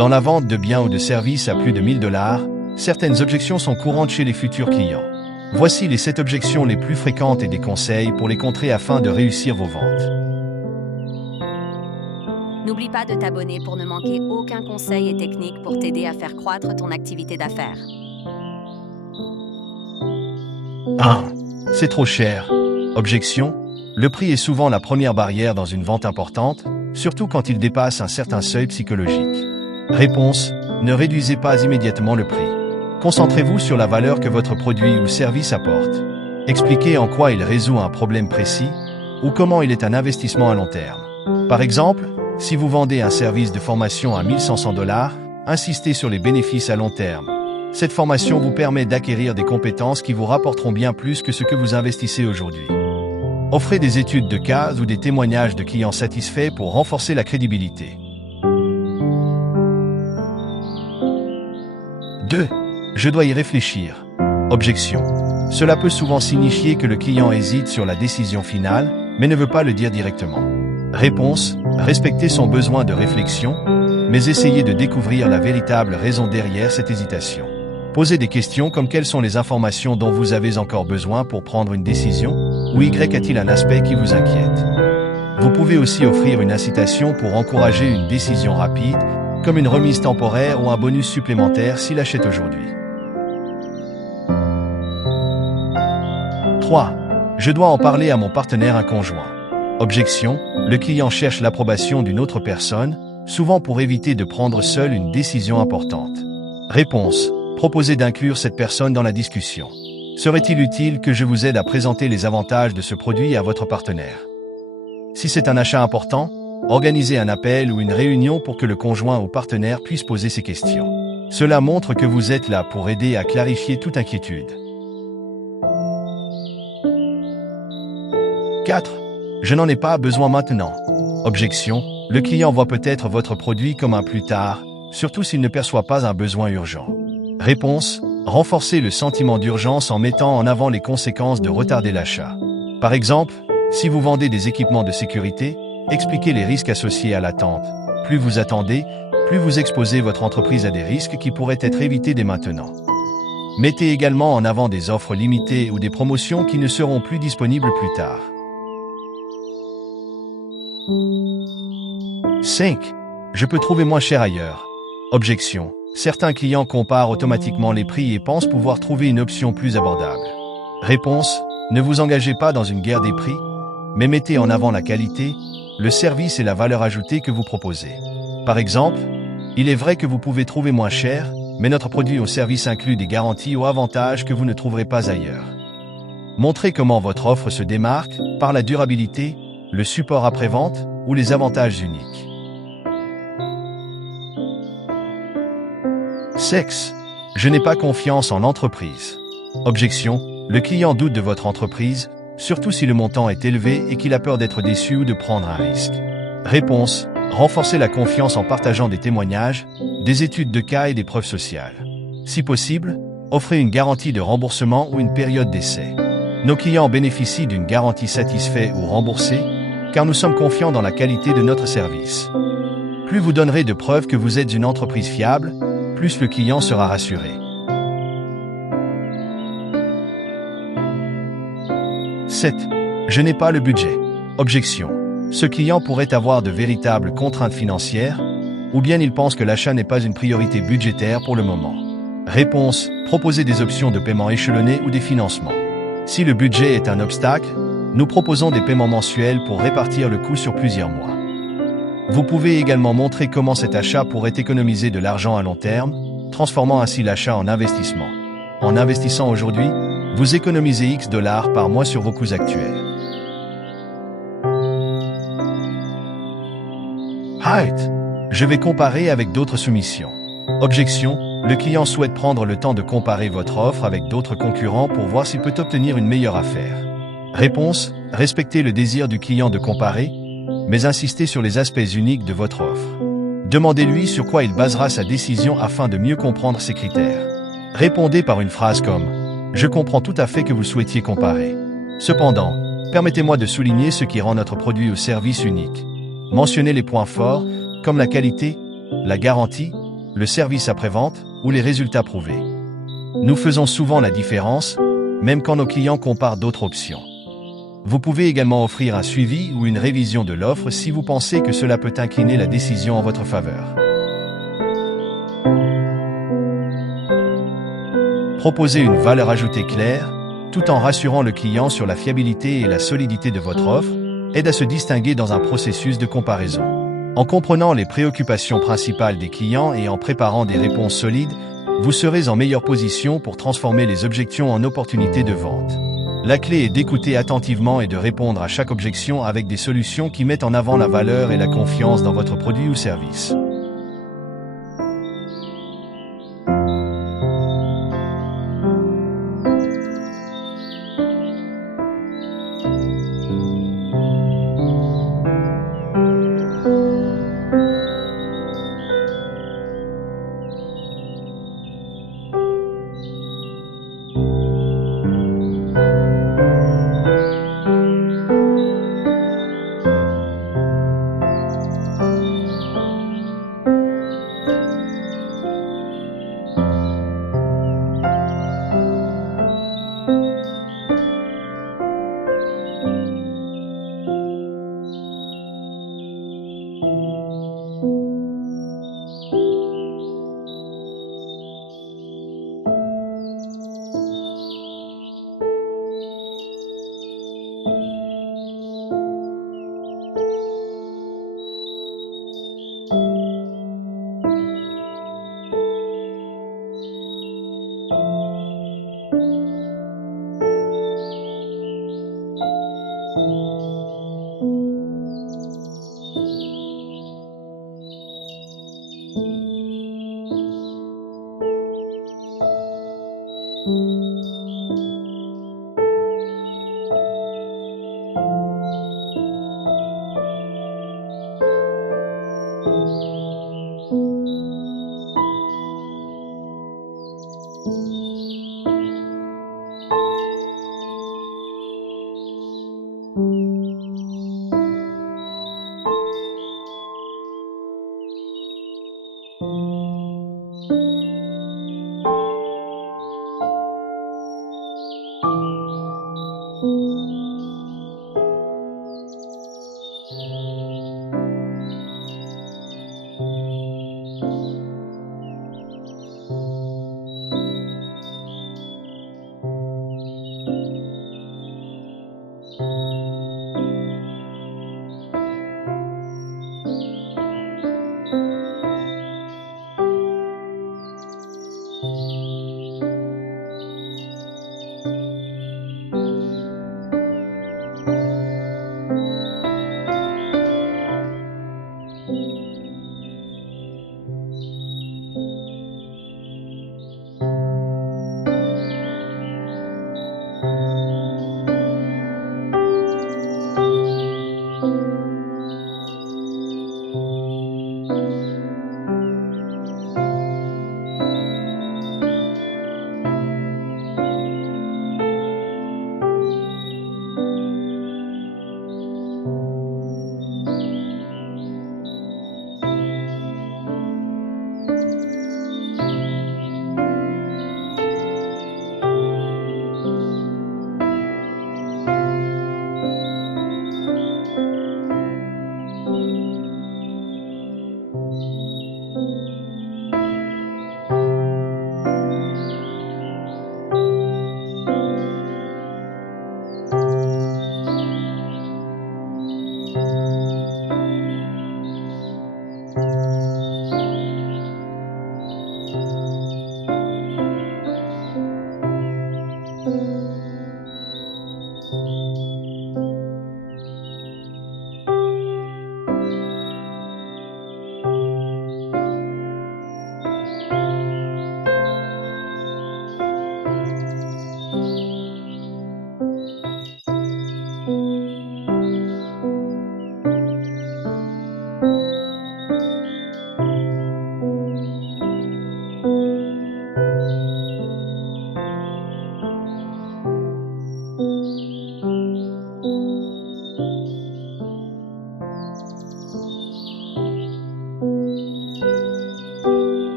Dans la vente de biens ou de services à plus de 1000 $, certaines objections sont courantes chez les futurs clients. Voici les 7 objections les plus fréquentes et des conseils pour les contrer afin de réussir vos ventes. N'oublie pas de t'abonner pour ne manquer aucun conseil et technique pour t'aider à faire croître ton activité d'affaires. 1. C'est trop cher. Objection. Le prix est souvent la première barrière dans une vente importante, surtout quand il dépasse un certain seuil psychologique. Réponse. Ne réduisez pas immédiatement le prix. Concentrez-vous sur la valeur que votre produit ou service apporte. Expliquez en quoi il résout un problème précis ou comment il est un investissement à long terme. Par exemple, si vous vendez un service de formation à 1500 $, insistez sur les bénéfices à long terme. Cette formation vous permet d'acquérir des compétences qui vous rapporteront bien plus que ce que vous investissez aujourd'hui. Offrez des études de cas ou des témoignages de clients satisfaits pour renforcer la crédibilité. 2. Je dois y réfléchir. Objection. Cela peut souvent signifier que le client hésite sur la décision finale, mais ne veut pas le dire directement. Réponse. Respectez son besoin de réflexion, mais essayez de découvrir la véritable raison derrière cette hésitation. Posez des questions comme quelles sont les informations dont vous avez encore besoin pour prendre une décision, ou Y a-t-il un aspect qui vous inquiète. Vous pouvez aussi offrir une incitation pour encourager une décision rapide, comme une remise temporaire ou un bonus supplémentaire s'il achète aujourd'hui. 3. Je dois en parler à mon partenaire, un conjoint. Objection. Le client cherche l'approbation d'une autre personne, souvent pour éviter de prendre seul une décision importante. Réponse. Proposez d'inclure cette personne dans la discussion. Serait-il utile que je vous aide à présenter les avantages de ce produit à votre partenaire? Si c'est un achat important, organisez un appel ou une réunion pour que le conjoint ou partenaire puisse poser ses questions. Cela montre que vous êtes là pour aider à clarifier toute inquiétude. 4. Je n'en ai pas besoin maintenant. Objection. Le client voit peut-être votre produit comme un plus tard, surtout s'il ne perçoit pas un besoin urgent. Réponse. Renforcez le sentiment d'urgence en mettant en avant les conséquences de retarder l'achat. Par exemple, si vous vendez des équipements de sécurité, expliquez les risques associés à l'attente. Plus vous attendez, plus vous exposez votre entreprise à des risques qui pourraient être évités dès maintenant. Mettez également en avant des offres limitées ou des promotions qui ne seront plus disponibles plus tard. 5. Je peux trouver moins cher ailleurs. Objection. Certains clients comparent automatiquement les prix et pensent pouvoir trouver une option plus abordable. Réponse. Ne vous engagez pas dans une guerre des prix, mais mettez en avant la qualité, le service et la valeur ajoutée que vous proposez. Par exemple, il est vrai que vous pouvez trouver moins cher, mais notre produit ou service inclut des garanties ou avantages que vous ne trouverez pas ailleurs. Montrez comment votre offre se démarque par la durabilité, le support après-vente ou les avantages uniques. 6. Je n'ai pas confiance en l'entreprise. Objection. Le client doute de votre entreprise, surtout si le montant est élevé et qu'il a peur d'être déçu ou de prendre un risque. Réponse. Renforcez la confiance en partageant des témoignages, des études de cas et des preuves sociales. Si possible, offrez une garantie de remboursement ou une période d'essai. Nos clients bénéficient d'une garantie satisfait ou remboursée, car nous sommes confiants dans la qualité de notre service. Plus vous donnerez de preuves que vous êtes une entreprise fiable, plus le client sera rassuré. 7. Je n'ai pas le budget. Objection. Ce client pourrait avoir de véritables contraintes financières, ou bien il pense que l'achat n'est pas une priorité budgétaire pour le moment. Réponse. Proposez des options de paiement échelonnées ou des financements. Si le budget est un obstacle, nous proposons des paiements mensuels pour répartir le coût sur plusieurs mois. Vous pouvez également montrer comment cet achat pourrait économiser de l'argent à long terme, transformant ainsi l'achat en investissement. En investissant aujourd'hui, vous économisez X $ par mois sur vos coûts actuels. 8. Je vais comparer avec d'autres soumissions. Objection. Le client souhaite prendre le temps de comparer votre offre avec d'autres concurrents pour voir s'il peut obtenir une meilleure affaire. Réponse. Respectez le désir du client de comparer, mais insistez sur les aspects uniques de votre offre. Demandez-lui sur quoi il basera sa décision afin de mieux comprendre ses critères. Répondez par une phrase comme « Je comprends tout à fait que vous souhaitiez comparer. Cependant, permettez-moi de souligner ce qui rend notre produit ou service unique. Mentionnez les points forts, comme la qualité, la garantie, le service après-vente ou les résultats prouvés. Nous faisons souvent la différence, même quand nos clients comparent d'autres options. Vous pouvez également offrir un suivi ou une révision de l'offre si vous pensez que cela peut incliner la décision en votre faveur. Proposez une valeur ajoutée claire, tout en rassurant le client sur la fiabilité et la solidité de votre offre, aide à se distinguer dans un processus de comparaison. En comprenant les préoccupations principales des clients et en préparant des réponses solides, vous serez en meilleure position pour transformer les objections en opportunités de vente. La clé est d'écouter attentivement et de répondre à chaque objection avec des solutions qui mettent en avant la valeur et la confiance dans votre produit ou service.